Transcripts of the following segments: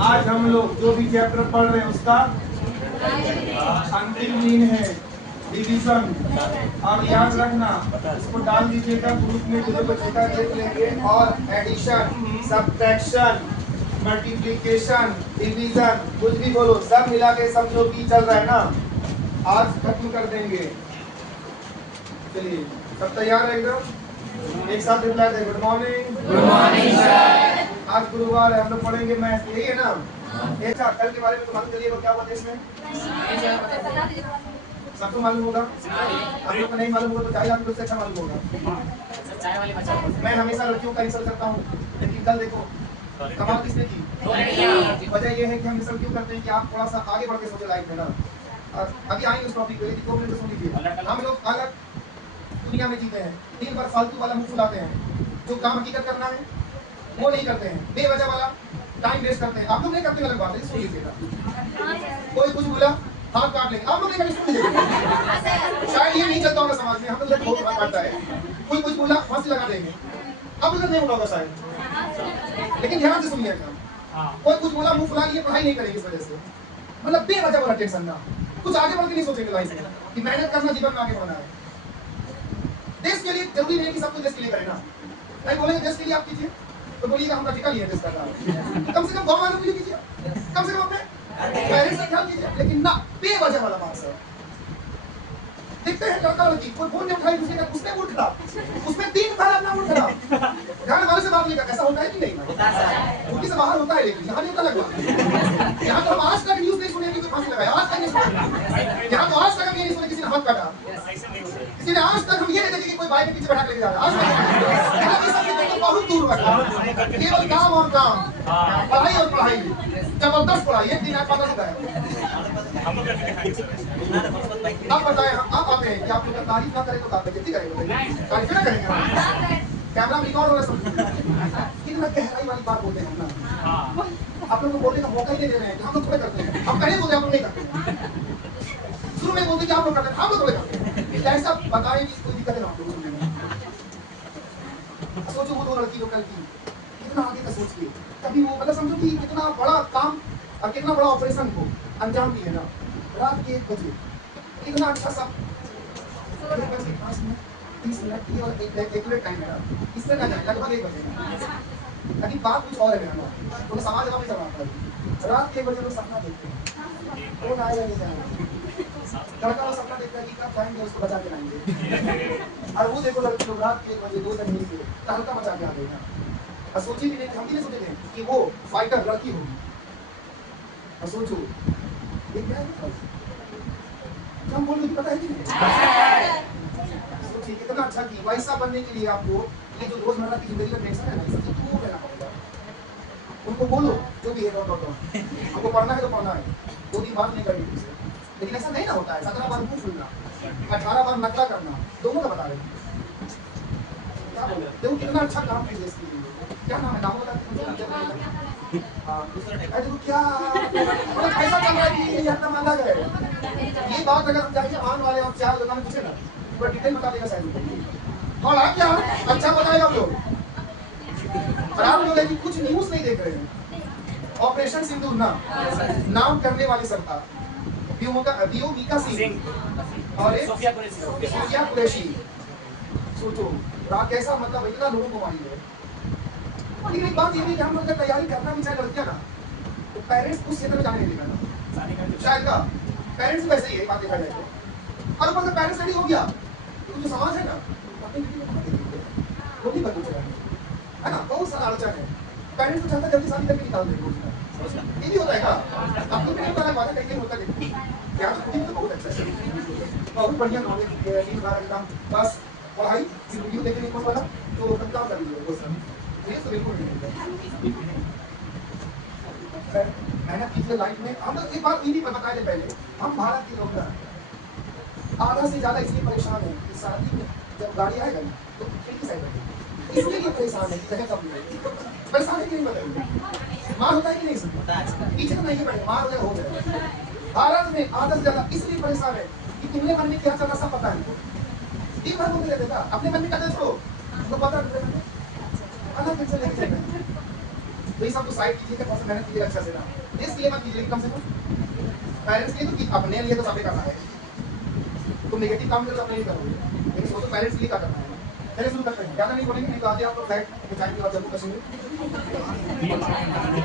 आज हम लोग जो भी चैप्टर पढ़ रहे हैं उसका अंतिम दिन है, डिवीजन। और याद रखना, इसको डाल दीजिएगा ग्रुप में, जो बच्चा देख लेंगे। और एडिशन, सब्ट्रैक्शन, मल्टीप्लिकेशन, डिवीजन, कुछ भी बोलो, सब मिला के समझो कि चल रहा है ना, आज खत्म कर देंगे। चलिए, सब तैयार है एकदम? एक साथ रिप्लाई दे। Good morning. Good morning sir. आज गुरुवार है, हम लोग पढ़ेंगे मैथ, यही है ना? अच्छा, कल के बारे में तो मालूम चलिएगा क्या हुआ देश में? सबको मालूम होगा? आप लोग को नहीं मालूम होगा तो चाहे आप लोग से अच्छा मालूम होगा। चाय वाले बच्चा मैं हमेशा लड़कियों का इंसल्ट करता हूँ, लेकिन कल देखो कमाल किसने की। वजह ये है कि हम इंसल्ट क्यों करते हैं कि आप थोड़ा सा आगे बढ़ के सोचो लाइफ में ना। और अभी आएंगे उस टॉपिक पे, लेकिन 2 मिनट सुन लीजिए। हम लोग अलग दुनिया में जीते हैं, दिन भर फालतू वाला मुंह फुलाते हैं। जो काम हकीकत करना है वो नहीं करते हैं, बेवजह वाला टाइम वेस्ट करते हैं। आप लोग नहीं करते, अलग बात है, सुन लीजिएगा। कोई कुछ बोला हाथ काट लेंगे, आप लोग नहीं करेंगे। शायद ये नहीं चलता होगा समाज में, हम लोग बहुत बात काटता है। कोई कुछ बोला फांसी लगा देंगे, अब लोग नहीं होगा शायद। लेकिन ध्यान से सुनिएगा, कोई कुछ बोला मुंह फुला लिए, पढ़ाई नहीं करेंगे इस वजह से। मतलब बेवजह वाला टेंशन ना, कुछ आगे बढ़ के नहीं सोचेंगे लाइफ में कि मेहनत करना जीवन में आगे बढ़ना है। देश के लिए जरूरी नहीं कि सब कुछ देश के लिए करें ना। नहीं बोलेंगे देश के लिए आप कीजिए तो बोलिएगा हम प्रैक्टिकल ही है देश का काम। कम से कम गाँव वालों के लिए कीजिए, कम से कम अपने पेरेंट्स का ख्याल कीजिए। लेकिन ना, बेवजह वाला बात है। देखते हैं लड़का लड़की कोई फोन नहीं उठाई, दूसरे का उसने मूड खराब, उसमें 3 बार अपना मूड खराब। घर वाले से बात नहीं करता, ऐसा होता है कि नहीं? उनकी से बाहर होता है, लेकिन यहाँ नहीं होता लगभग। यहाँ तो हम आज तक न्यूज नहीं सुने कि कोई फांसी लगाया, आज तक नहीं सुने। यहाँ तो आज तक हम ये नहीं सुने किसी ने हाथ काटा, किसी ने आज तक हम ये नहीं देखे कि कोई बाइक के पीछे बैठा के लेके जा रहा है। आज तक बहुत दूर रखा, केवल काम और काम, पढ़ाई और पढ़ाई, जबरदस्त पढ़ाई। एक दिन आप पता चलता है। अब बताएं, आप आते हैं कि आप लोग तारीफ ना करें तो कितनी करेंगे? तारीफ ना करेंगे, कैमरा रिकॉर्ड हो रहा है। कितना गहराई वाली बात बोलते हैं ना, आप लोग को बोलने का मौका ही नहीं दे रहे हैं कि हम लोग थोड़े करते हैं। हम कहीं बोलते आप लोग नहीं करते, शुरू में बोलते कि आप लोग करते हैं, हम लोग थोड़े करते हैं। ऐसा बताएं कि कोई दिक्कत है ना आप लोगों को। सोचो वो 2 लड़की जो कल की, कितना आगे का सोच के, कभी वो मतलब समझो कि कितना बड़ा काम और कितना बड़ा ऑपरेशन को अंजाम दिए ना। रात के 1 बजे कितना अच्छा सा 30 मिनट की और एक टाइम है, इससे ना जाए लगभग 1 बजे। लेकिन बात कुछ और है मेरा, तो समाज में चला रात के 1 बजे लोग सपना देखते हैं, कौन आएगा नहीं जाएगा। लड़का वो सपना देखता है कि कब जाएंगे उसको बचा के लाएंगे, और वो देखो लड़की लोग रात के 1 बजे 2 जन मिलकर तहलका मचा के आ गई ना। और सोची भी नहीं, हम भी नहीं सोचे थे कि वो फाइटर लड़की होगी। और सोचो ये क्या है, हम बोल रहे पता है कि नहीं? सोचिए कितना अच्छा की वैसा बनने के लिए आपको ये जो रोजमर्रा की जिंदगी का टेंशन है ना, इससे दूर रहना पड़ेगा। उनको बोलो जो भी है हमको पढ़ना है तो पढ़ना है, 2 दिन बात नहीं करनी उससे। लेकिन ऐसा नहीं ना होता है, 17 बार मुंह फुलना, 18 बार नकला करना, दोनों का बता रहे हैं। क्या बोल रहे हैं? देखो कितना अच्छा काम है इसके लिए। क्या नाम है? नाम बताते हैं। हाँ, देखो क्या ऐसा चल रहा है कि ये हत्या माना गया है। ये बात अगर हम जाएंगे आने वाले आप 4 लोगों में पूछे ना, पूरा डिटेल बता देगा शायद। और आप क्या अच्छा बताएगा आप लोग, और आप लोग लेकिन कुछ न्यूज नहीं देख रहे हैं। ऑपरेशन सिंदूर नाम करने वाली सरकार, व्योमिका सिंह और एक सोफिया कुरैशी। सोचो कैसा, मतलब इतना लोगों को मारी है। लेकिन एक बात ये भी कि हम लोग तैयारी करना भी चाहे लड़कियां ना, तो पेरेंट्स उस क्षेत्र में जाने नहीं देगा ना, शायद का पेरेंट्स वैसे ही है बात देखा जाए तो। और ऊपर से पेरेंट्स रेडी हो गया तो जो समाज है ना अपनी वो भी बदल चला है ना। बहुत सारा अड़चन है, पेरेंट्स को चाहता जल्दी शादी करके निकाल देंगे। ये भी होता है का आप लोग नहीं पता बात है, कहीं होता है क्या तो बहुत अच्छा है, बहुत बढ़िया नॉलेज है। एकदम बस पढ़ाई वीडियो देखने को वाला तो काम कर लीजिए, वो सब ये तो बिल्कुल नहीं। मेहनत कीजिए लाइफ में। हम लोग एक बात ये भी बताए थे पहले, हम भारत के लोग आधा से ज्यादा इसलिए परेशान है कि शादी में जब गाड़ी आएगा ना तो खिड़की साइड बैठे, इसलिए परेशान है कि जगह कम मिलेगी। परेशान है कि नहीं बताइए, मार होता है कि नहीं सकता पीछे तो नहीं बैठे, मार हो जाए। भारत में आधा से ज्यादा इसलिए परेशान है कि तुमने मन में क्या चल रहा सब पता है। दिन भर बोलते रहते था अपने मन में कहते छोड़ो, तो पता अलग लेके जाएगा। तो ये सब तो साइड कीजिए, थोड़ा सा मेहनत कीजिए अच्छा से ना, देश के लिए मत कीजिए, कम से कम पेरेंट्स के लिए तो अपने लिए तो सबे करना है, तुम नेगेटिव काम करो अपने लिए करोगे, लेकिन सोचो पेरेंट्स के लिए क्या करना है। चलिए शुरू करते हैं, ज़्यादा नहीं बोलेंगे, नहीं तो आगे आप लोग फ्लाइट पहुँचाएंगे और जम्मू कश्मीर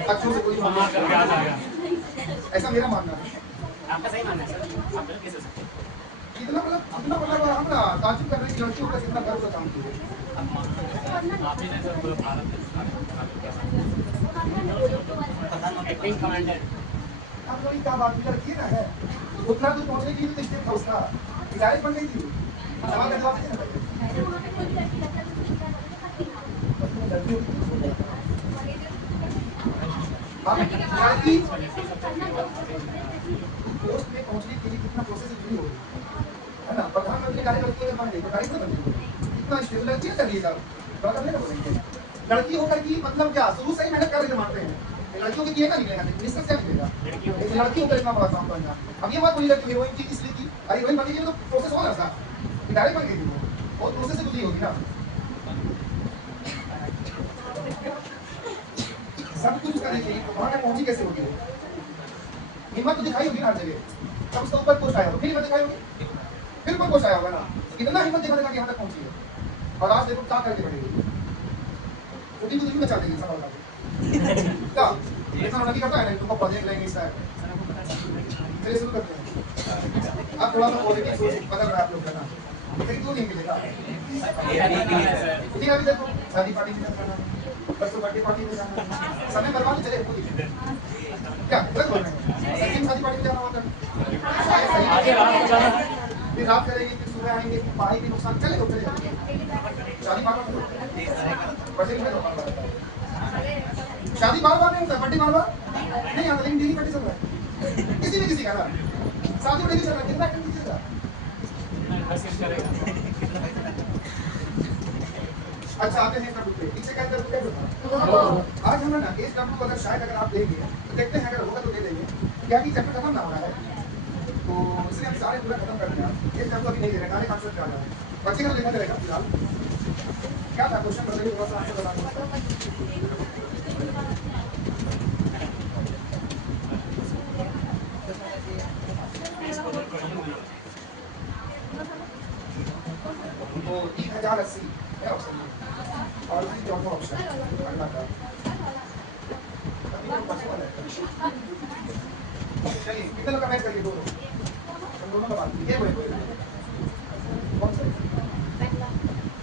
अच्छों से कोई ऐसा मेरा मानना है। आपका सही मानना है सर, आप गलत कैसे हो सकते हैं? कितना मतलब हम ना ताजुब कर रहे हैं कि लड़कियों का कितना गर्व का काम किया। आप ही ने सर पूरा भारत एक्टिंग कमांडर आप लोग क्या बात लड़की ना है, उतना दूर पहुंचने के लिए तो स्टेप था उसका, डायरेक्ट बन गई थी सवाल का जवाब देना पड़ेगा। लड़की पोस्ट में पहुंचने के लिए कितना प्रोसेस जुड़ी होगी, है ना। प्रधानमंत्री डायरेक्ट लड़की अगर बन गई तो डायरेक्ट बन गई, कितना स्टेप लड़की कर लीजिए आप थोड़ा करने का बोलेंगे। लड़की होकर की मतलब क्या शुरू से ही मेहनत कर रहे थे मानते हैं, लड़कियों के किए का निकलेगा, मिनिस्टर से निकलेगा, लेकिन लड़की होकर इतना बड़ा काम करना। अब ये बात बोली लड़की हीरोइन की इसलिए की, अरे हीरोइन बनने के लिए तो प्रोसेस होगा था, डायरेक्ट बन गई थी वो, और प्रोसेस से गुजरी होगी ना। सब कुछ उसका देखिए वहाँ तक पहुंची कैसे होगी, हिम्मत तो दिखाई होगी ना हर जगह, तब उसका ऊपर पोस्ट आया होगा, फिर हिम्मत दिखाई होगी, फिर ऊपर पोस्ट आया होगा ना, कितना हिम्मत दिखा देगा कि यहाँ तक पहुंची है। और आज देखो क्या करके बढ़ेगी, छोटी को बचा देंगे सब बता क्या ऐसा नदी करता है ना, तुमको प्रोजेक्ट लेंगे इस टाइप। चलिए शुरू करते हैं, आप थोड़ा सा पॉजिटिव सोच बदल रहा है आप लोग का ना, लेकिन क्यों नहीं मिलेगा। ठीक है अभी देखो शादी पार्टी में जाना, परसों बर्थडे पार्टी में जाना, समय बर्बाद चले क्या गलत बोल रहे हैं। सचिन शादी पार्टी में जाना होता है, फिर रात करेंगे, फिर सुबह आएंगे, पढ़ाई भी नुकसान चलेगा चलेगा। शादी बार शादी बार बार नहीं होता, बर्थडे बार बार नहीं आता, लेकिन डेली बर्थडे चल रहा है किसी न किसी का ना, शादी डेली चल रहा है, कितना टाइम दीजिएगा। अच्छा आते हैं कब पे पीछे क्या करते हैं आज हम ना एज डब्ल्यू अगर शायद अगर आप देंगे तो देखते हैं, अगर होगा तो दे देंगे, क्या कि चैप्टर खत्म ना हो रहा है तो इसलिए हम सारे पूरा खत्म कर देंगे। एज डब्ल्यू अभी नहीं दे रहे, डायरेक्ट आंसर क्या आ रहा है, बच्चे का लिखा रहेगा फिलहाल क्या था क्वेश्चन बताइए, थोड़ा सा आंसर बता दो। तो 3080 है ऑप्शन में, और इसी चौथा ऑप्शन अगला का चलिए कितने लोग का मैच करिए, दोनों हम दोनों का बात ये बोले कौन सा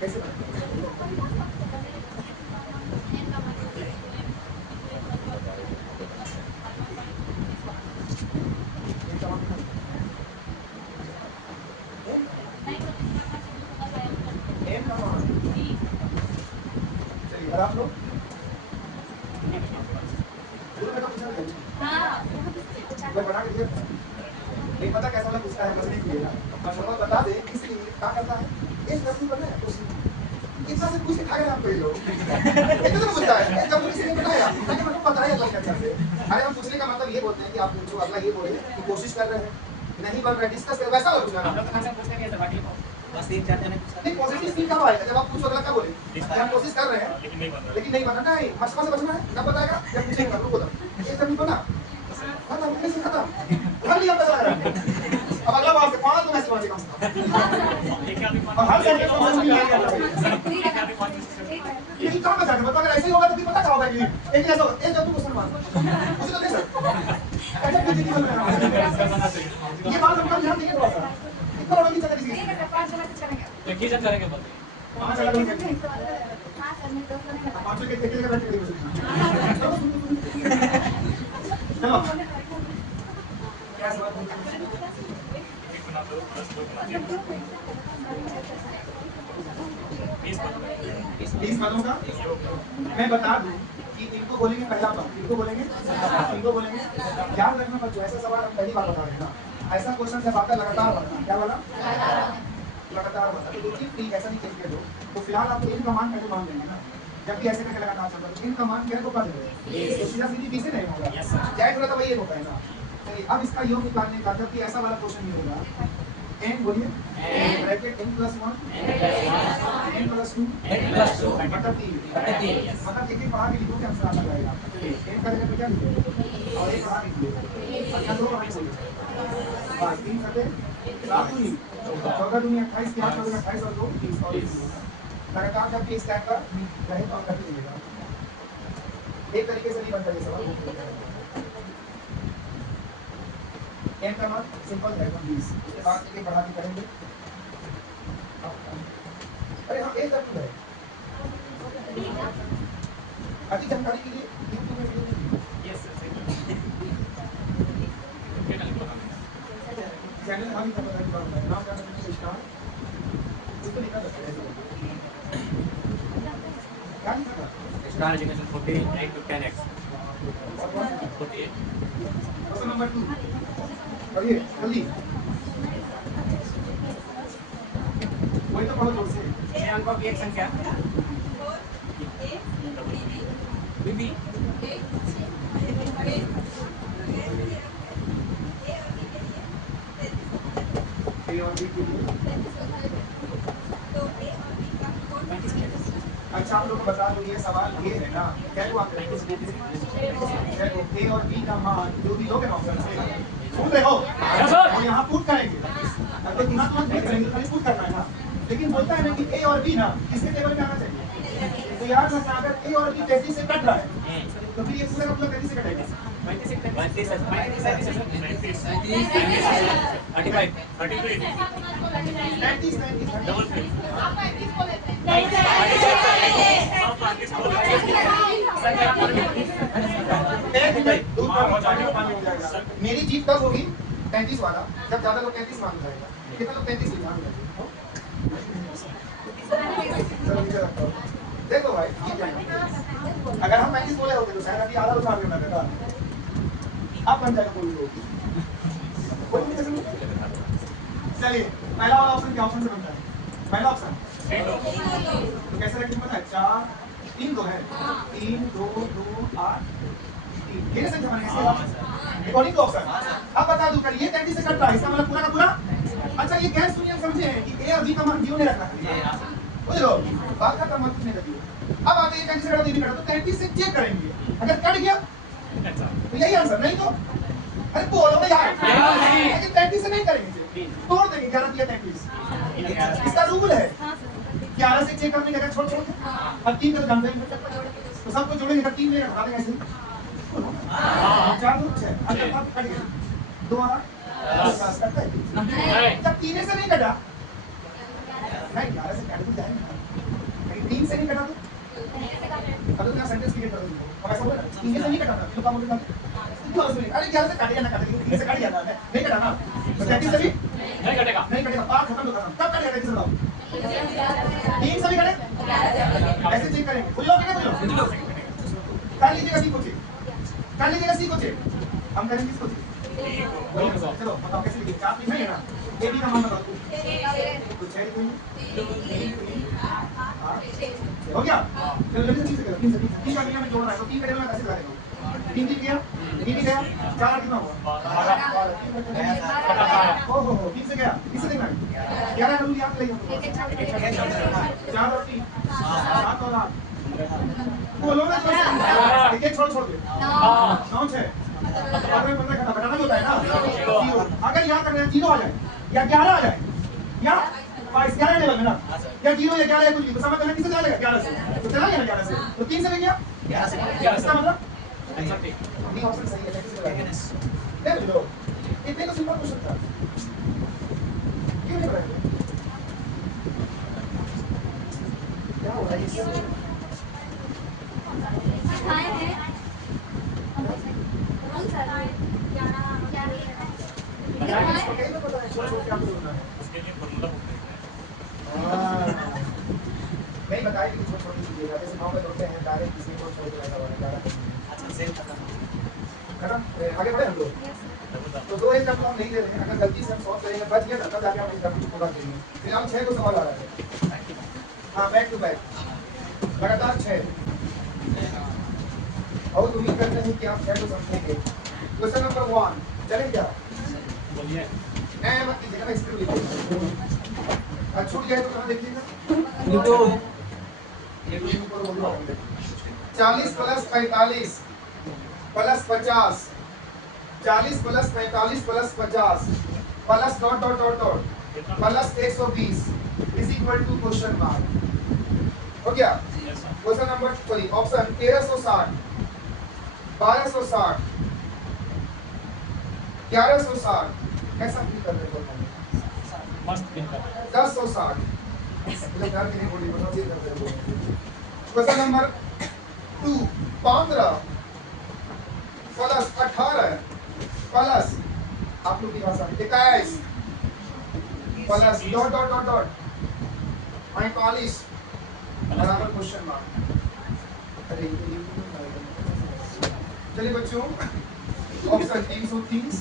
कैसे चलिए आप लोग बना के नहीं पता कैसा वाला पूछता है, बस नहीं किएगा और बता दे इसलिए क्या करता है इस डब्ल्यू बना है इतना से पूछ के खा गए आपको ये लोग इतना तो पूछता है जब किसी ने बताया ताकि मतलब बताया तो क्या से। अरे हम पूछने का मतलब ये बोलते हैं कि आप जो अगला ये बोले कि कोशिश कर रहे हैं नहीं बन रहा डिस्कस कर वैसा होगा ना, बस 3-4 जने नहीं पॉजिटिव स्किल कब आएगा जब आप पूछो अगला क्या बोले हम कोशिश कर रहे हैं लेकिन नहीं बनना है, मशक़ा से बचना है, कब बताएगा जब पूछेंगे आप लोग को, ये सब नहीं बना खत्म कैसे खत्म कर लिया पता लगा। अब अगला बार से 5 तो मैसेज पहुंचे कम से कम और हर सेंटेंस में समझ में आ जाता है ये काम बता के बता, अगर ऐसे ही होगा तो फिर पता क्या होगा कि एक ऐसा एक जब तू क्वेश्चन मार उसे तो दे सर ऐसा कुछ नहीं बन रहा ये बात हम कम ध्यान देंगे थोड़ा सा इतना बड़ा नहीं चला किसी एक ही जन करेंगे बताइए 5 अलग अलग 5 के बैठ के चलो क्या सवाल बीस पदों का मैं बता दूं कि इनको बोलेंगे पहला पद, इनको बोलेंगे ध्यान रखना बच्चों, ऐसा सवाल हम पहली बार बता रहे हैं ना, ऐसा क्वेश्चन जब आता लगातार बनना, क्या वाला लगातार बनना, तो देखिए ठीक ऐसा नहीं करिए दो तो फिलहाल आपको इन कमांड पहले मान लेंगे ना, जब भी ऐसे करके लगातार चलता है इन कमांड क्या को कर देंगे तो सीधा सीधी पीछे नहीं होगा जाए थोड़ा तो वही होता है ना। चलिए अब इसका योग निकालने का जब भी ऐसा वाला क्वेश्चन नहीं होगा n बोलिए ब्रैकेट n+1 n + 2 मतलब 3 मतलब एक एक पढ़ा के लिखो कि आंसर आता जाएगा। n का जगह पे क्या लिखोगे और एक पढ़ा के लिखोगे और क्या दो पढ़ा के लिखोगे बस 3 करते 7 दूनी 14 दूनी 28 के 8 14 28 और 2 30 और 1 लगातार जब भी स्टैक का रहे तो आप करते जाइएगा। एक तरीके से नहीं बनता ये सवाल n का मान सिंपल है 20 उसके बाद एक बढ़ा के करेंगे। अरे हम एक तक है अधिक जानकारी के लिए YouTube में वीडियो देखिए। यस सर चैनल हम इतना पता नहीं होता है नाम क्या है स्टार उसको लिखा जाता है क्या लिखा था star education 48 to 10x 48 question number 2 पढ़िए जल्दी वही तो पढ़ो जोर से ये अंकों की एक संख्या बीबी ए और बी के लिए अच्छा आप लोग बता दो ये सवाल ये है ना क्या हुआ देखो ए और बी का मान जो भी दोगे ना ऑप्शन से सुन रहे हो और यहाँ पुट करेंगे अब तो दिमाग मत नहीं करेंगे खाली पुट करना है ना लेकिन बोलता है ना कि ए और बी ना किसके टेबल में आना चाहिए तो यार ना अगर ए और बी 33 से कट रहा है तो फिर ये पूरा का पूरा 33 से कटेगा 33 मेरी जीत कब होगी 33 वाला जब ज्यादा लोग 33 मान जाएगा कितना लोग 33 मान जाएंगे चलो नीचे रखो देखो भाई जीत जाएंगे अगर हम 35 बोले होते तो शायद अभी आधा उठा के बैठा था अब बन जाएगा कोई लोग चलिए पहला वाला ऑप्शन क्या ऑप्शन से बनता है पहला ऑप्शन तो कैसे रखेंगे पता है 4 3 2 है 3 2 2 8 3 ये संख्या बनेगी इसके अकॉर्डिंग टू ऑप्शन अब बता दूं कर ये 33 से कट रहा है इसका मतलब पूरा का पूरा अच्छा ये गैस दुनिया समझे हैं कि ए और बी का मान 0 नहीं रखना है बुझ लो बात का मान कुछ नहीं करती अब आते हैं 33 से कटा तो नहीं कटा तो 33 से चेक करेंगे अगर कट गया तो यही आंसर नहीं तो अरे बोलो ना यार लेकिन 33 से नहीं करेंगे तोड़ देंगे 11 दिया 33 इसका रूल है 11 से चेक करने का छोड़ छोड़ अब 3 का तो जानते ही तो सबको जोड़ेंगे 3 में हटा देंगे ऐसे 4 2 6 अच्छा अब कट गया 2 आ कटता है जब 3 से नहीं कटा नहीं 11 से कट तो जाएगा लेकिन 3 से नहीं कटा तो अब तो सेंटेंस क्लियर कर दूंगा अब ऐसा बोला 3 से नहीं कटा तो काम बोलूंगा अरे 11 से काटेगा ना काटेगा 3 से काट जाता है नहीं कटा ना तो 33 से भी नहीं कटेगा पार्ट खत्म तो खत्म कब कटेगा किसी बताओ 3 से भी कटे ऐसे चेक करेंगे बुझ लो कि नहीं बुझ लो कर लीजिएगा सी को चेक कर लीजिएगा सी को चेक हम करेंगे इसको चेक चलो बताओ कैसे लिखेंगे 4 नहीं है ना ए बी का मान बताओ तो 6 हो गया चलो जल्दी से करो 3 से 3 का टेबल में जोड़ना है तो 3 का टेबल में कैसे लगाएगा 3 गया 3 गया 4 कितना हुआ 12 ओहो 3 से गया किससे देखना है 11 का रूल याद करिए 4 और 3 7 और 8 बोलो ना एक एक छोड़ छोड़ दे 9 6 अगर 15 घटा घटाना भी होता है ना 0 अगर यहाँ करना है 0 आ जाए या 11 आ जाए या 11 टेबल में ना या 0 या 11 या कुछ भी तो समझ में किससे चलेगा 11 से तो चला गया ना 11 से तो 3 से ले गया 11 से इसका मतलब नहीं ऑप्शन सही है लेकिन ले लो इतने तो सिंपल क्वेश्चन था क्यों नहीं बनाया क्या हो रहा है इससे खाए हैं कौन सा 11 इसको कहीं तो पता है छोड़ छोड़ के आपको बोलना है उसके लिए फॉर्मूला नहीं बताइए कि छोड़ छोड़ के कीजिएगा जैसे 9 पे जोड़ते हैं डायरेक्ट किसी को छोड़ के ऐसा वाला 11 अच्छा सेव खत्म आगे बढ़े हम लोग तो 2 एक हम नहीं दे रहे हैं अगर गलती से हम सॉल्व करेंगे बच गया तब जाके हम इस डब्ल्यू को पूरा करेंगे फिर हम 6 को सवाल आ रहा है हां बैक टू बैक लगातार 6 और उम्मीद करते हैं कि आप 6 को समझेंगे क्वेश्चन नंबर 1 चलें क्या बोलिए मैं मत कीजिएगा मैं स्क्रिप्ट लिख छूट जाए तो कहाँ देखिएगा? ये तो ये कुछ ऊपर बोल रहा हूँ। 40 plus 45 plus 50, 40 plus 45 plus 50 plus dot dot dot dot plus 120 is equal to question mark. हो गया? क्वेश्चन नंबर सॉरी ऑप्शन 1360 1260 1160 कैसा फील कर रहे हो? मस्त दिन का 1060 मतलब यार कितनी बड़ी बताओ ये कर रहे हो। क्वेश्चन नंबर 2 15 प्लस 18 प्लस आप लोग की भाषा 21 plus dot dot dot dot 45 बराबर क्वेश्चन मार्क। अरे ये चलिए बच्चों ऑप्शन 330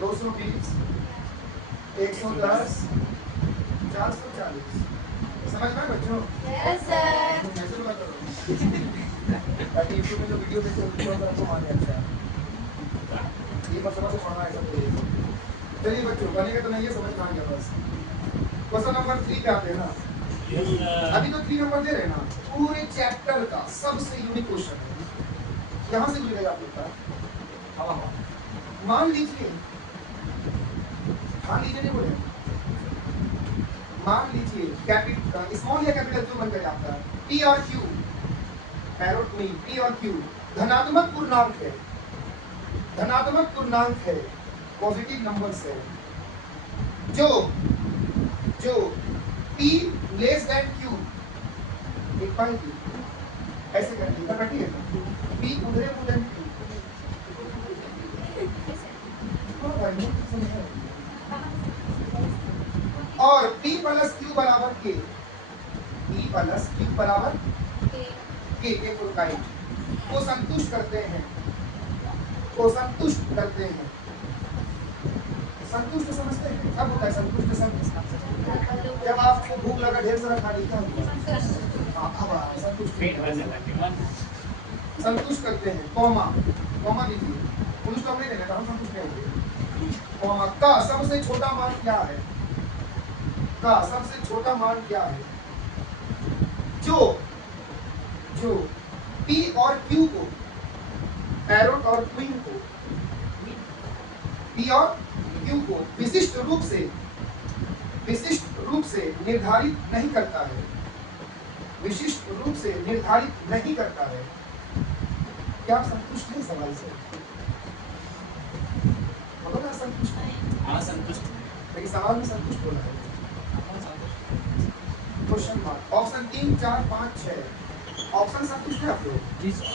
220 110 440 समझ में बच्चों? Yes sir. कैसे बात करो ताकि यूट्यूब में जो वीडियो देखते हो उसको आपको माने अच्छा ये मसला से पढ़ना है सब। चलिए बच्चों बनेगा तो नहीं ये समझ में आ गया बस। क्वेश्चन नंबर 3 पे आते हैं ना। अभी तो 3 नंबर दे रहे हैं ना। पूरे चैप्टर का सबसे यूनिक क्वेश्चन है यहाँ से मिलेगा आप लोग का। मान लीजिए नहीं बोले मान लीजिए कैपिटल स्मॉल या कैपिटल जो मन करे आपका पी और क्यू एरो नहीं पी और क्यू धनात्मक पूर्णांक है पॉजिटिव नंबर्स है जो पी लेस देन क्यू एक पॉइंट ऐसे करके कटी है पी उधरे उधर और P प्लस Q बराबर K एक इकाई को संतुष्ट करते हैं संतुष्ट समझते हैं कब होता है संतुष्ट जब आपको भूख लगा ढेर सारा खा लिया संतुष्ट करते हैं कॉमा दीजिए पुलिस तो नहीं देना हम संतुष्ट नहीं होंगे कॉमा का सबसे छोटा मान क्या है जो P और Q को पैरोट और क्वीन को P और Q को विशिष्ट रूप से निर्धारित नहीं करता है क्या आप संतुष्ट हैं सवाल से? बोलो ना संतुष्ट लेकिन सवाल में संतुष्ट बोला है क्वेश्चन मार्क ऑप्शन 3 4 5 6 ऑप्शन संतुष्ट है आप लोग? जी सर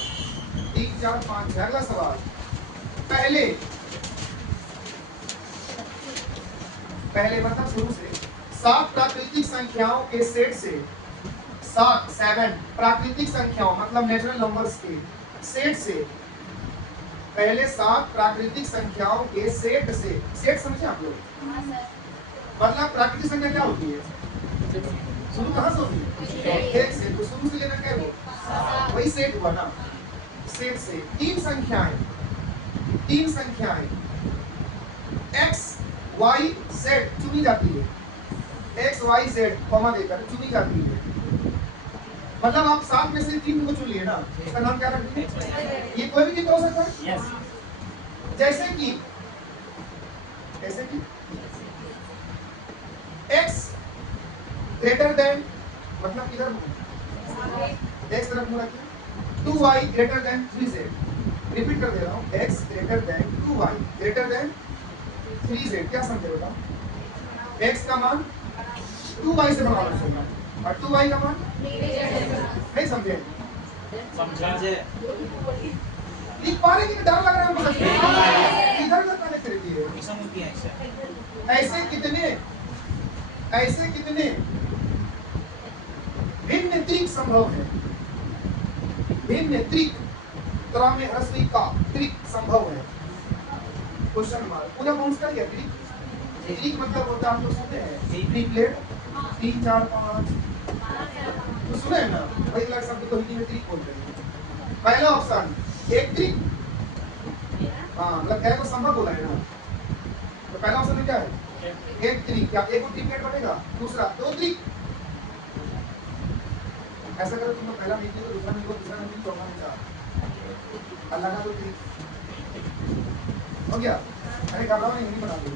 3 4 5 6 अगला सवाल पहले मतलब शुरू से 7 प्राकृतिक संख्याओं के सेट से 7 प्राकृतिक संख्याओं मतलब नेचुरल नंबर्स के सेट से पहले 7 प्राकृतिक संख्याओं के सेट समझे आप लोग? मतलब प्राकृतिक संख्या क्या होती है? शुरू कहाँ से होती है? एक से तो शुरू से लेना क्या हो वही सेट हुआ ना। सेट से 3 संख्याएं x y z चुनी जाती है x y z कॉमा देकर चुनी जाती है मतलब आप 7 में से 3 को चुन लिए ना इसका नाम क्या रखेंगे? ये कोई भी चित्र हो सकता है yes. जैसे कि x ग्रेटर देन मतलब इधर x तरफ मुड़ा किया 2y greater than 3z repeat कर दे रहा हूँ x greater than 2y greater than 3z क्या समझे बेटा? x का मान 2y से बराबर होगा और 2y का मान नहीं समझे लिख पा रहे कि डर लग रहा है हमको इधर उधर कनेक्ट कर दिए ऐसे कितने भिन्न त्रिक संभव है तरह में हस्वी का त्रिक संभव है क्वेश्चन मार्क पूरा बाउंस कर गया त्रिक मतलब होता है हम लोग सुनते हैं ट्रिपलेट 3 4 5 तो सुने हैं ना वही अलग शब्द को हिंदी में त्रिक बोलते हैं। पहला ऑप्शन एक त्रिक मतलब क्या को संभव बोला है ना तो पहला ऑप्शन में क्या है एक त्रिक, क्या एक और ट्रिपलेट बनेगा? दूसरा दो त्रिक। ऐसा करो तुम पहला नहीं तो दूसरा नहीं, दूसरा नहीं, चौथा नहीं, चार अल्लाह का दो त्रिक हो गया। अरे कर रहा हूँ नहीं बना दो,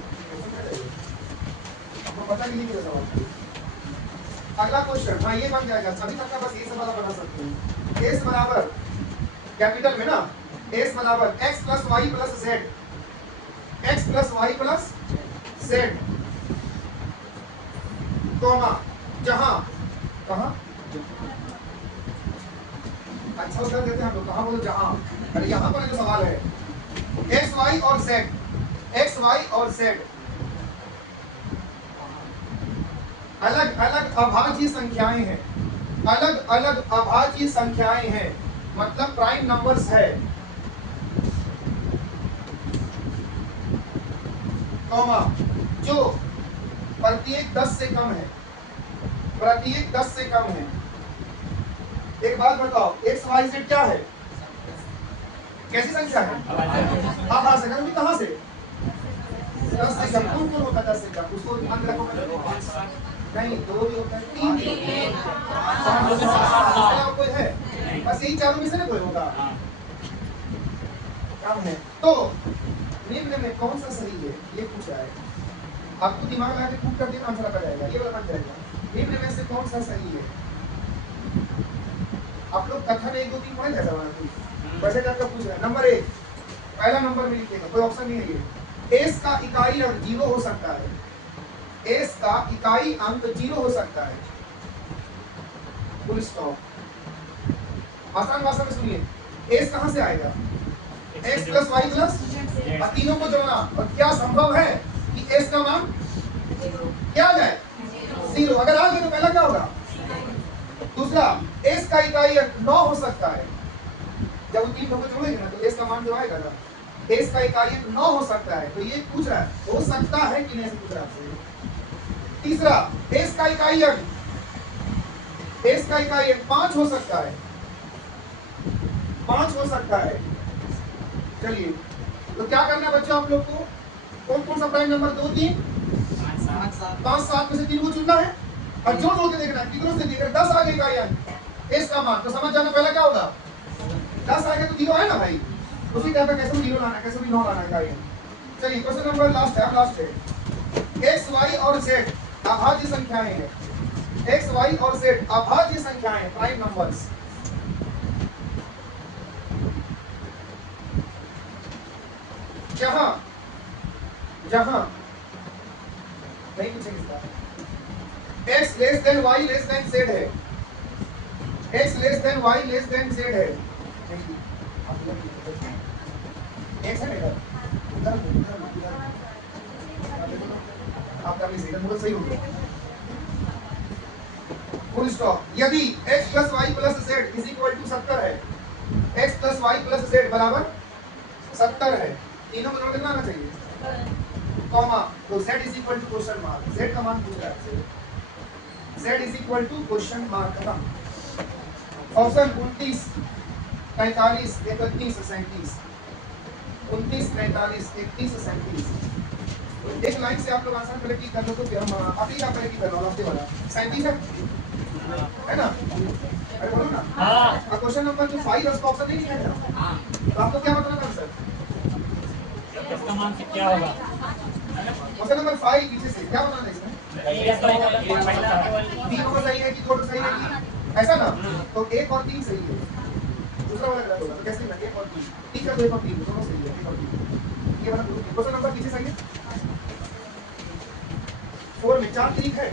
आपको पता नहीं क्या सवाल। अगला क्वेश्चन, हाँ ये बन जाएगा सभी तक का, बस ये सब वाला बना सकते हैं। एस बराबर कैपिटल में ना, एस बराबर X plus Y plus Z, X plus Y plus Z, comma जहां, कहां अच्छा उत्तर देते हैं हम लोग, कहां बोलो जहां। अरे यहां पर जो सवाल है एक्स वाई और जेड, एक्स वाई और जेड अलग अलग अभाज्य संख्याएं हैं, अलग अलग अभाज्य संख्याएं हैं, मतलब प्राइम नंबर्स है, कॉमा जो प्रत्येक 10 से कम है, प्रत्येक 10 से कम है। एक बात बताओ, एक्स वाई जेड क्या है? कैसी संख्या है? हाँ से कम, कहां से? 10 से कम। कौन कौन होता है 10 से कम? उसको ध्यान रखो। नहीं, दो भी होता है, तीन भी कोई है, बस यही चारों में से ना कोई होगा, कम है। तो निम्न में कौन सा सही है ये पूछ रहा है। आपको दिमाग लगा के पुट कर देना, आंसर आ जाएगा, ये वाला बन जाएगा। निम्न में से कौन सा सही है? आप लोग कथन 1 2 3 पढ़े थे जवाब, वैसे करके पूछ रहा है। नंबर 1 पहला नंबर में लिखिएगा, कोई ऑप्शन नहीं है ये। एस का इकाई अंक 0 हो सकता है, एस का इकाई अंक 0 हो सकता है, फुल स्टॉप। आसान भाषा में सुनिए, एस कहां से आएगा? एक्स प्लस वाई प्लस, और तीनों को जोड़ना, और क्या संभव है कि एस का मान क्या आ जाए? 0। अगर आ गए तो पहला क्या होगा? दूसरा, एस का इकाई अंक 9 हो सकता है, जब उन तीनों को जोड़ेंगे ना तो एस का मान जो आएगा ना, एस का इकाई अंक 9 हो सकता है। तो ये पूछ रहा है हो सकता है कि नहीं, पूछ रहा है। तीसरा, एस का इकाई अंक, एस का इकाई अंक 5 हो सकता है, 5 हो सकता है। चलिए, तो क्या करना है बच्चों आप लोग को? कौन कौन सा प्राइम नंबर? 2 3 5 7 में से 3 को चुनना है और जोड़ के देखना है कितनों से देखकर 10 आ गए इकाई अंक एस का मान, तो समझ जाना पहला क्या होगा? 10 आ गया तो 0 है ना भाई, उसी टाइप का कैसे भी 0 लाना, कैसे भी 9 लाना इकाई अंक। चलिए क्वेश्चन नंबर लास्ट है, लास्ट है। एक्स वाई और जेड अभाज्य संख्याएं हैं, एक्स वाई और जेड अभाज्य संख्याएं, प्राइम नंबर्स। जहां जहां नहीं पूछेंगे इसका, X less than Y less than Z है, X less than Y less than Z है, एक्स है ना आपका भी सही, सही होगा। Full stop. यदि x plus Y plus Z is equal to 70 है, x plus Y plus Z बराबर 70 है, तीनों को जोड़ के आना चाहिए, कॉमा तो z is equal to question mark, z का मान पूछ रहा है, z is equal to question mark का। ऑप्शन 29 45 31 37, 29 45 31 37। एक लाइन से आप लोग आसान पहले की कर लो, तो फिर हम अभी का पहले की कर लो, लास्ट वाला 37 है ना? अरे बोलो ना। हां, क्वेश्चन नंबर जो 5 उसका ऑप्शन नहीं लिखा है। हां, तो आपको क्या बताना था सर? इसका मान क्या होगा? क्वेश्चन नंबर 5 पीछे से क्या बताना है इसमें? तीन को सही है कि दो सही है कि ऐसा ना, तो 1 और 3 सही है, दूसरा वाला गलत होगा। तो कैसे ना 1 और 3, ठीक है, 2 और 3 दोनों सही है, 1 और 3 ये वाला क्वेश्चन नंबर पीछे सही है। 4 में 4 3 है,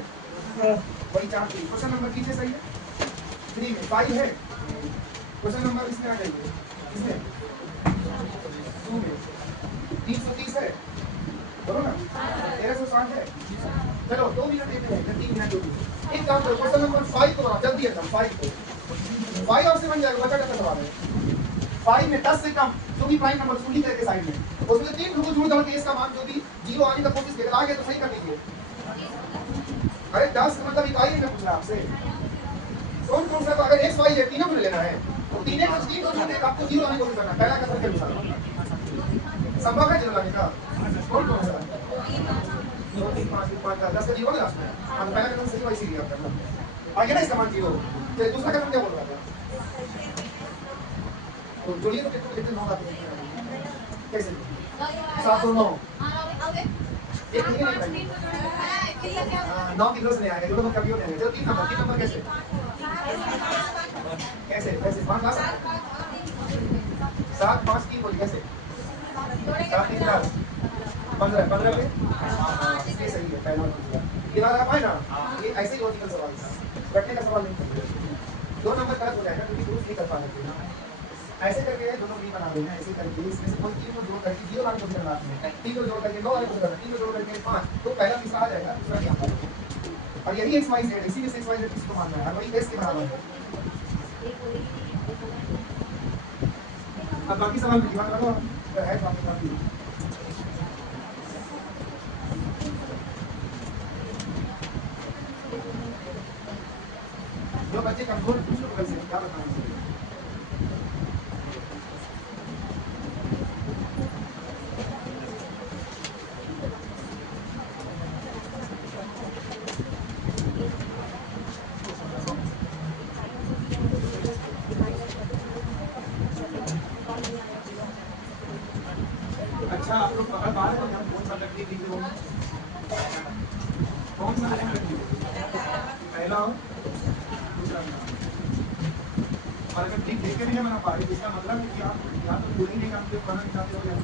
वही 4 3, क्वेश्चन नंबर पीछे सही है। 3 में 5 है, क्वेश्चन नंबर इसमें आ जाएगा, इसमें 2 में 330 है, बोलो ना 1360 है। चलो 2 मिनट देते हैं, 3 मिनट दो। एक काम करो, क्वेश्चन नंबर 5 को जल्दी एकदम 5 को 5 और से बन जाएगा, बचा कैसे सवाल है। 5 में 10 से कम जो भी प्राइम नंबर सुनी करके साइड में, उसमें 3 को जोड़ के इसका मान जो भी 0 आने का कोशिश करेगा, आ गया तो सही कर लीजिए। अरे 10 मतलब इकाई में पूछ रहा आपसे, कौन कौन सा? तो अगर x y z तीनों को लेना है तो तीन को जोड़ने का आपको 0 आने की कोशिश करना, पहला कदम के अनुसार संभव है 0 लाने का। कौन कौन सा? 2 3 5 5 10 का जीरो ना लास्ट में। हाँ तो पहला कदम सही वही सीधी आप करना। और ये ना इसका मान जीरो। तो दूसरा कदम क्या बोल रहा था? तो जोड़िए तो कितने 9 आते हैं? कैसे? 7 और 9 एक नहीं नहीं 9 की दो से नहीं आएगा जो लोग कभी होते हैं। चलो 3 नंबर कैसे? कैसे 5 लाख 7 5 3 बोलिए कैसे? 7 3 10 15 15 पे ये सही है पहला दूसरा दिमाग आप आए ना ये ऐसे ही लॉजिकल सवाल था रटने का सवाल नहीं था 2 नंबर गलत हो जाएगा क्योंकि प्रूफ नहीं कर पा रहे थे ना ऐसे करके दोनों नहीं बना रहे हैं ऐसे करके इसमें से कोई 3 को जोड़ करके 0 वाले को करना है 3 को जोड़ करके 9 वाले को करना 3 को जोड़ करके 5 तो पहला तीसरा आ जाएगा दूसरा क्या होगा और यही x y z इसी में से x y z किसको मानना है और वही s के बराबर है अब बाकी सवाल दिमाग लगाओ है तो आपके पास जो बच्चे कमजोर दूसरों को कैसे क्या बताएंगे अच्छा आप लोग पकड़ पा रहे हो हम कौन सा लड़की लिख रहे हो कौन सा लड़की पहला हो दूसरा और अगर ठीक देख के भी नहीं बना पा रहे इसका मतलब है कि आप या तो पूरी नहीं काम करना चाहते हो या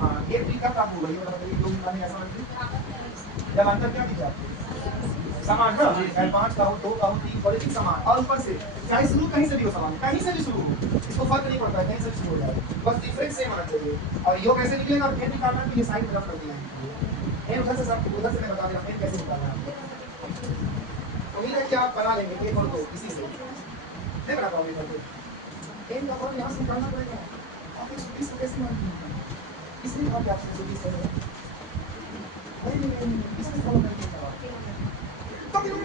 हाँ ये ठीक का काम होगा ये बताइए जो मिला है ऐसा मतलब जब अंतर क्या दिखा समान ना 5 का हो 2 का हो 3 क्वालिटी समान और ऊपर से चाहे शुरू कहीं से भी हो समान कहीं से भी शुरू हो इसको फर्क नहीं पड़ता है कहीं से शुरू हो जाए बस डिफरेंस सेम आना चाहिए और योग कैसे निकलेगा और फिर निकालना तो ये साइड तरफ कर दिया है उधर से सब उधर से मैं बता दिया फिर कैसे निकालना है उम्मीद है कि आप बना लेंगे एक और दो इसी से नहीं बना पाओगे करके इन का फॉर्म यहाँ से निकालना पड़ेगा आप 120 को कैसे मानेंगे इसलिए आप आपसे 120 है नहीं इसमें फॉलो करके तो फिर तो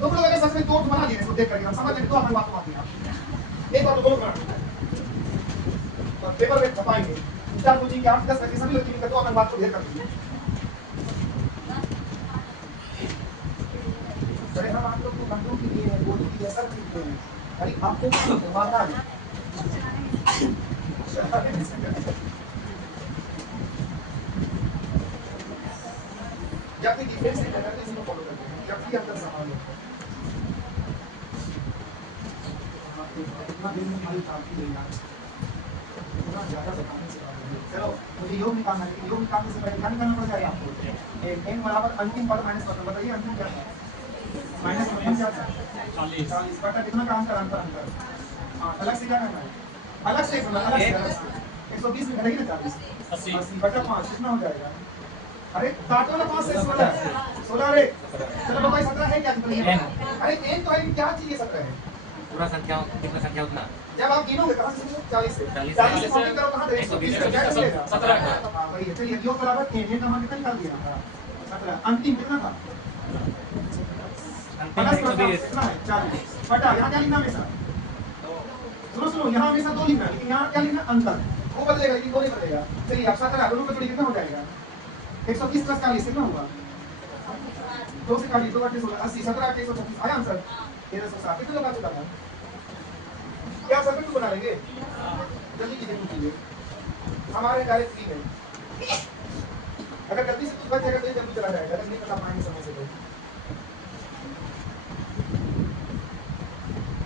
लोग अगर सच में तो बना दिए इसको देख करके हम समझ लेंगे तो हमारी बात मान दिया एक बार तो बोलो करना और पेपर में छपाएंगे चार कोचिंग के 8 10 बच्चे सभी लोग मिलकर तो हमारी बात को ढेर कर देंगे अरे हम आप लोग को कंट्रोल के लिए बोलने के लिए सब लिखते हैं अरे आपको मारना है जब भी डिफरेंस है करते हैं इसको फॉलो करते हैं जब भी अंदर सवाल है इतना दिन में हमारी काम की लेना इतना ज़्यादा बताने से चलो मुझे योग निकालना है योग निकालने से पहले क्या निकालना पड़ जाएगा आपको n बराबर अंतिम पद माइनस पद बताइए अंतिम क्या था माइनस में क्या था 40 बटा कितना का अंतर अंतर हाँ अलग से क्या करना है अलग से 120 में घटेगी ना 40 80 बटा 5 कितना हो जाएगा अरे काटो ना 5 से 16 अरे चलो बताइए 17 है क्या अरे n तो है क्या चाहिए 17 है पूरा संख्या कितना संख्या उतना जब आप गिनोगे कहां से 40 से 40 से मल्टीप्लाई करो कहां से 120 क्या मिलेगा 17 हां वही है चलिए योग बराबर n का मान कितना निकाल दिया 17 अंतिम कितना था कितना है 40 बटा यहां क्या लिखना हमेशा सुनो यहां हमेशा 2 लिखना लेकिन यहां क्या लिखना अंतर वो बदलेगा लेकिन वो नहीं बदलेगा चलिए अब 17 दोनों का जोड़ी कितना हो जाएगा 130 प्लस 40 कितना हुआ 2 से 40 2 8 16 80 17 8 136 आया आंसर 1360 कितने लोग आ चुका था क्या सर्किट बना लेंगे जल्दी कीजिए हमारे डायरेक्ट फ्री है अगर गलती से कुछ बच जाएगा तो जल्दी चला जाएगा नहीं पता पाएंगे समय से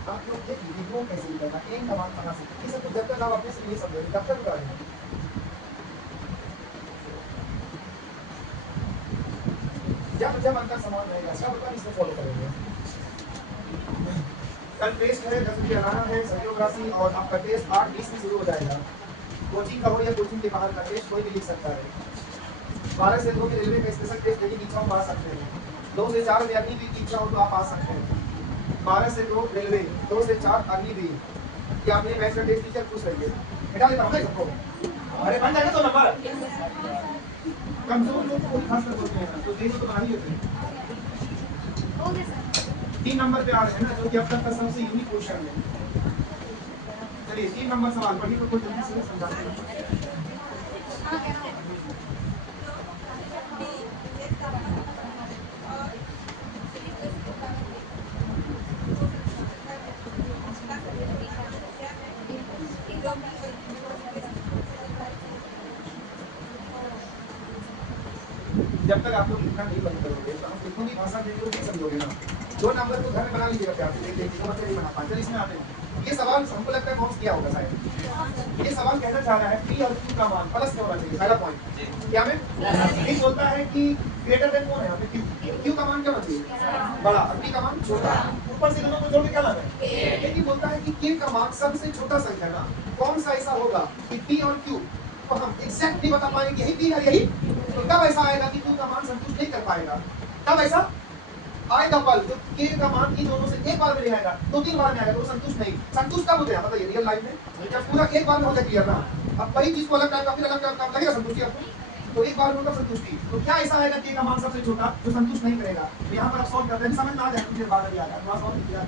तो आप लोग देखिए वो कैसे निकलना एक का मान कहां से ये सब जब तक आप अपने से नहीं समझोगे तब तक उतारेंगे जब अंतर समान रहेगा सब अपन इसको फॉलो करेंगे कल टेस्ट है 10 बजे आना है सजियोग्राफी और आपका टेस्ट 8:20 में शुरू हो जाएगा कोचिंग का हो या कोचिंग के बाहर का टेस्ट कोई भी लिख सकता है 12 से 2 में रेलवे का स्पेशल टेस्ट देने की इच्छा हो आ सकते हैं 2 से 4 में अग्नि की इच्छा हो तो आप आ सकते हैं 12 से 2 रेलवे 2 से 4 अग्नि भी क्या आपने मैथ्स का टेस्ट टीचर पूछ रही है बेटा लेता हूं मैं सबको अरे बन जाएगा तो नंबर कमजोर लोग को खास कर बोलते हैं तो देखो तो बना ही लेते हैं 3 नंबर पे आ रहे हैं ना जो कि अब तक का सबसे यूनिक क्वेश्चन है चलिए 3 नंबर सवाल पढ़िए तो कोई जल्दी से समझाते हैं हाँ कह रहा हूँ जब तक आप लोग लिखना नहीं बंद करोगे तो हम कितनी भाषा देंगे वो नहीं समझोगे ना। दो नंबर को घर में बना लीजिएगा प्यार से, देख लीजिएगा मतलब नहीं बना पाते। इसमें आते हैं ये सवाल हमको लगता है कौन किया होगा शायद। ये सवाल कहना चाह रहा है पी और क्यू का मान प्लस में होना चाहिए, पहला पॉइंट क्या में ये बोलता है कि ग्रेटर देन कौन है यहाँ पे क्यू, क्यू का मान क्या होना चाहिए बड़ा और पी का मान छोटा। ऊपर से दोनों को जोड़ के क्या लाना है, लेकिन बोलता है कि के का मान सबसे छोटा संख्या ना कौन सा ऐसा होगा कि पी और क्यू तो हम एग्जैक्ट नहीं बता पाएंगे यही पी है यही, तो कब ऐसा आएगा कि क्यू का मान संतुष्ट नहीं कर पाएगा, तब ऐसा आएगा पल जो के का मान इन दोनों से एक बार में ले आएगा, दो तीन बार में आएगा तो संतुष्ट नहीं। संतुष्ट कब होते हैं बताइए रियल लाइफ में, जब पूरा एक बार में हो जाए क्लियर ना। अब वही चीज को अलग टाइम का फिर अलग टाइम लगेगा संतुष्टि आपको, तो एक बार में होगा संतुष्टि। तो क्या ऐसा आएगा के का मान सबसे छोटा जो संतुष्ट नहीं करेगा। तो यहाँ पर आप सॉल्व करते हैं समझ में आ जाए कुछ देर बाद अभी आ जाए थोड़ा सॉल्व किया।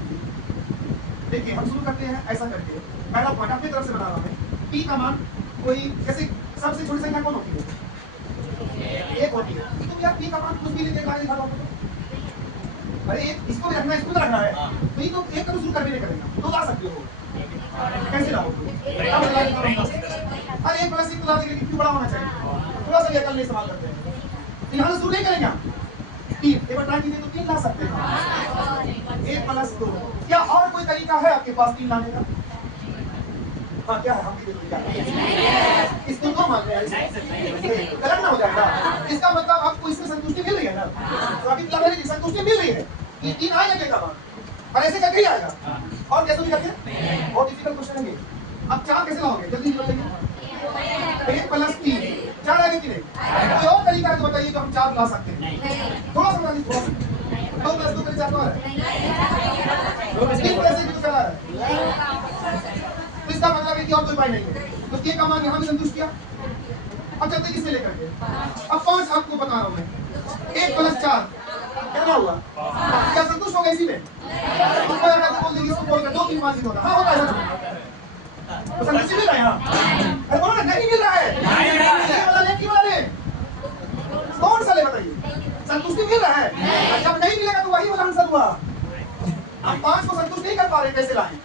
देखिए हम शुरू करते हैं ऐसा करके, पहला पॉइंट अपनी तरफ से बना रहा है पी का मान कोई जैसे सबसे छोटी संख्या कौन होती है एक होती है, तो यार पी का मान कुछ भी लेके आगे लिखा होगा अरे एक इसको भी रखना इसको भी रखना है तो ये तो एक करो शुरू कर भी नहीं करेगा तो ला सकते हो कैसे लाओगे अरे एक प्लस एक ला देंगे क्यों बड़ा होना चाहिए थोड़ा सा ये कल नहीं इस्तेमाल करते हैं यहाँ से शुरू नहीं करेंगे तीन एक बार ट्राई कीजिए तो तीन ला सकते हैं एक प्लस दो। क्या और कोई तरीका है आपके पास तीन लाने का? हाँ क्या है हम भी देखो इसको दो मान रहे हैं गलत ना हो जाएगा। इसका मतलब आपको इसमें संतुष्टि मिल रही है ना, तो अभी संतुष्टि मिल रही है कि तीन आएगा क्या मान और ऐसे करके ही आएगा और कैसे भी करके बहुत डिफिकल्ट क्वेश्चन है। अब चार कैसे लाओगे जल्दी बताइए एक प्लस तीन चार आगे तीन कोई और तरीका है तो बताइए तो हम चार ला सकते हैं। थोड़ा सा थोड़ा दो प्लस दो चार तो तीन प्लस एक चला रहा है इसका मतलब है कि और कोई उपाय नहीं है। तो के का मान यहाँ भी संतुष्ट किया। अब चलते किससे लेकर के अब पांच आपको बता रहा हूँ मैं एक प्लस चार कितना हुआ क्या संतुष्ट होगा इसी में बोल देंगे इसको बोल कर दो तीन पांच होगा हाँ होता है तो संतुष्टि मिल रहा है यहाँ अरे बोलो ना नहीं मिल रहा है कौन सा ले बताइए संतुष्टि मिल रहा है जब नहीं मिलेगा तो वही वाला आंसर हुआ। हम पांच को संतुष्ट नहीं कर पा रहे कैसे लाएं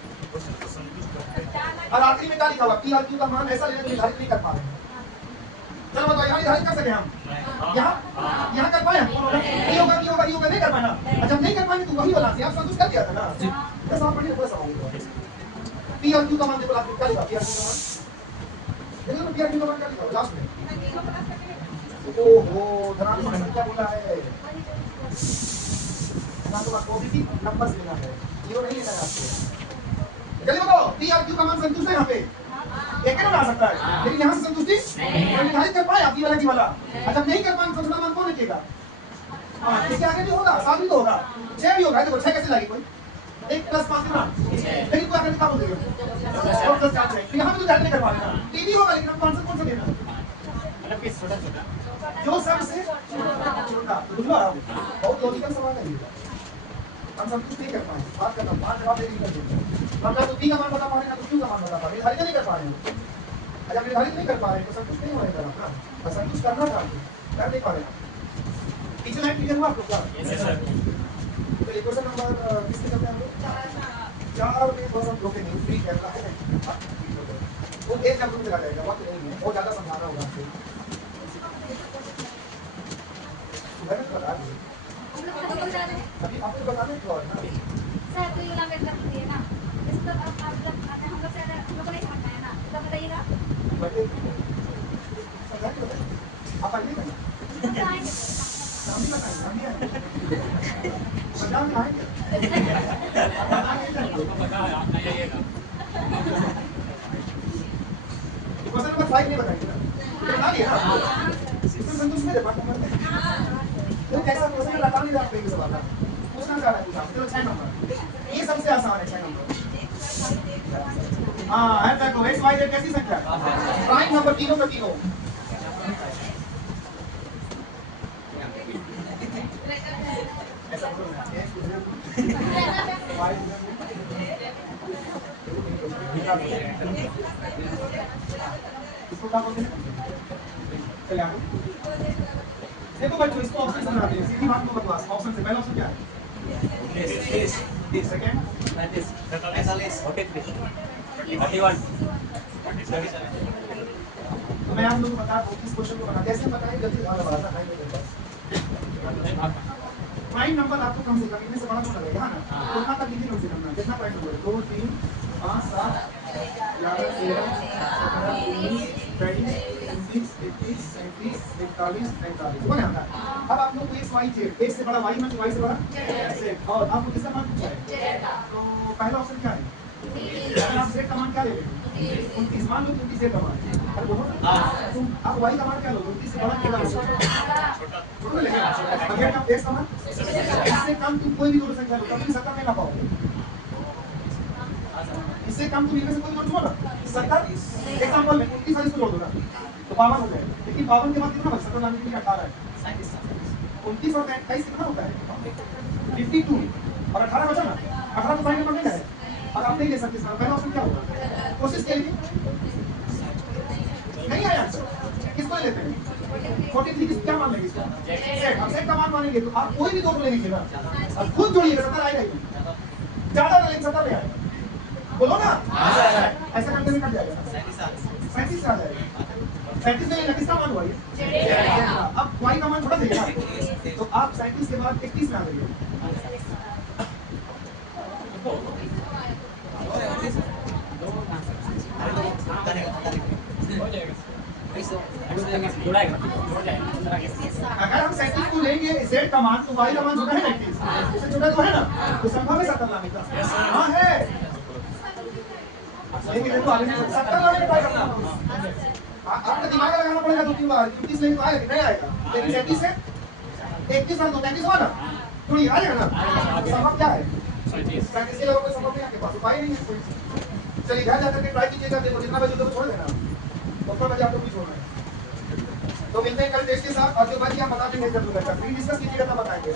और आखिरी में क्या लिखा हुआ पी और क्यू का मान ऐसा लेना निर्धारित नहीं कर पा रहे। चलो बताओ यहाँ निर्धारित कर सके हम यहाँ कर पाए ये होगा नहीं कर पाए जब नहीं कर पाएंगे तो वही वाला आप संतुष्ट कर दिया था ना बस आप पढ़िए पूरा सवाल पी और क्यू का मान देखो आपको क्या लिखा पी और क्यू का मान क्या लिखा लास्ट में ओहो धनात्मक क्या बोला है पॉजिटिव नंबर से लेना है जीरो नहीं लेना है आपको। जल्दी बताओ पी और क्यू का मान संतुष्ट है यहाँ पे एक ना ला सकता है लेकिन यहाँ से संतुष्टि निर्धारित कर पाए आपकी वाला की वाला जब नहीं कर पाए सबसे मान कौन लिखेगा इसके आगे भी होगा सात भी तो होगा छह भी होगा देखो छह कैसे लगी कोई एक प्लस पांच ना लेकिन कोई आगे लिखा बोल देगा और प्लस चार है यहाँ भी तो नहीं कर पाएगा टीवी होगा लेकिन हम कौन सा देना जो सबसे छोटा बुझलो बहुत लॉजिकल सवाल है हम संतुष्ट नहीं कर पाए बात करना पांच जवाब देने की हम ना तो पी का मान बता पा रहे ना तो क्यू का मान बता पा रहे निर्धारित नहीं कर पा रहे हैं। अगर निर्धारित नहीं कर पा रहे तो संतुष्ट नहीं होगा ना बस संतुष्ट करना चाहते कर नहीं पा रहे पीछे लाइन क्लियर हुआ आप लोग का तो क्वेश्चन नंबर किससे करते हैं हम लोग चार में थोड़ा सा रोके नहीं फ्री कैमरा है वो एक नंबर में चला जाएगा वक्त नहीं है बहुत ज्यादा समझाना होगा अभी आपको बताने को ना सर तो ये लैंग्वेज कर दिए ना इसको अब आप जब हम लोग से हम लोग को नहीं समझना है ना तो बताइएगा आप आइए नाम भी बताएंगे पंजाब में आएंगे क्वेश्चन नंबर 5 नहीं बताएंगे बता दिया ना इसमें संतुष्ट में बात करते तो कैसा क्वेश्चन लगा नहीं रहा पेज वाला पूछना चाह रहा है पूछा चलो 6 नंबर ये सबसे आसान है 6 नंबर हां है देखो x y z कैसी संख्या प्राइम नंबर तीनों का तीनों ऐसा इसको क्या बोलते हैं चलिए आगे देखो बच्चों, इसको ऑप्शन बनाते हैं, सीधी बात को बकवास। ऑप्शन से पहला ऑप्शन क्या है? this सेकंड तो मैं आप लोगों को बता दूं, इस क्वेश्चन को बना कैसे बताएं, जल्दी बता रहा था टाइम मेरे पास। प्राइम नंबर आपको कम से कम इनमें से बड़ा कौन लगेगा, हाँ ना? कितना तक लीजिए कम से कम ना, कितना प्राइम नंबर है? 2 3 5 7 11 13 17 18 19 20 21 23 41 कौन आता है? अब आप लोग को x y z, x से बड़ा y में, y से बड़ा z, और आपको किसका मान पूछा है? तो पहला ऑप्शन क्या है? अगर आप z का मान क्या ले लेंगे? 29 मान लो, 29 z का मान, अरे बोलो ना, तुम आप y का मान क्या लो? 29 से बड़ा कितना होगा? छोटा लेंगे। अगर आप x का मान इससे कम तुम कोई भी जोड़ संख्या लो, कभी 70 नहीं ला पाओगे। इससे कम तुम इनमें से कोई जोड़ दो ना, 70 एग्जांपल में 29 और इसको जोड़ दो ना, तो 52 हो जाएगा। लेकिन 52 के बाद कितना बचा? 70 लाने के लिए 18 है, 29 और 23 कितना होता है? 52 और 18 बचा ना, 18 तो फाइनल नंबर नहीं है और आप नहीं ले सकते। पहला ऑप्शन क्या होगा? कोशिश करिए, नहीं आया आंसर, किसको ले लेते हैं? 43 किस क्या मान लेंगे इसका? सेट। अब सेट का मान मानेंगे तो आप कोई भी दो ले लीजिए ना, अब खुद जोड़िएगा 70 आएगा ही, ज्यादा ना लेकिन 70 ले आएगा, बोलो ना, ऐसा करने में कट जाएगा, 37 से आ जाएगा, 37 में लेना किसका मान हुआ ये? अब y का मान थोड़ा देगा, तो आप 37 के बाद 31 में आ जाइए। अगर हम 37 को लेंगे z का मान, तो y का मान छोटा है 31, इससे छोटा तो है ना, तो संभव है 70 लाने का? हाँ है, लेकिन देखो आगे 70 लाने का ट्राई करना, आपका दिमाग लगाना पड़ेगा 2-3 बार। 29 लेंगे तो आएगा कि नहीं आएगा? लेकिन 37 से 31 और 33 हुआ ना, थोड़ी आ जाएगा ना, संभव क्या है? 37 के लोगों को संभव नहीं, आपके पास उपाय नहीं है कोई। चलिए घर जाकर के ट्राई कीजिएगा, देखो जितना बजे तो छोड़ देना, दोपहर बजे आपको भी छोड़ना है। तो मिलते हैं कल टेस्ट के साथ, और जो बात आप बता देंगे जरूर, फ्री डिस्कस कीजिएगा तब बताएंगे।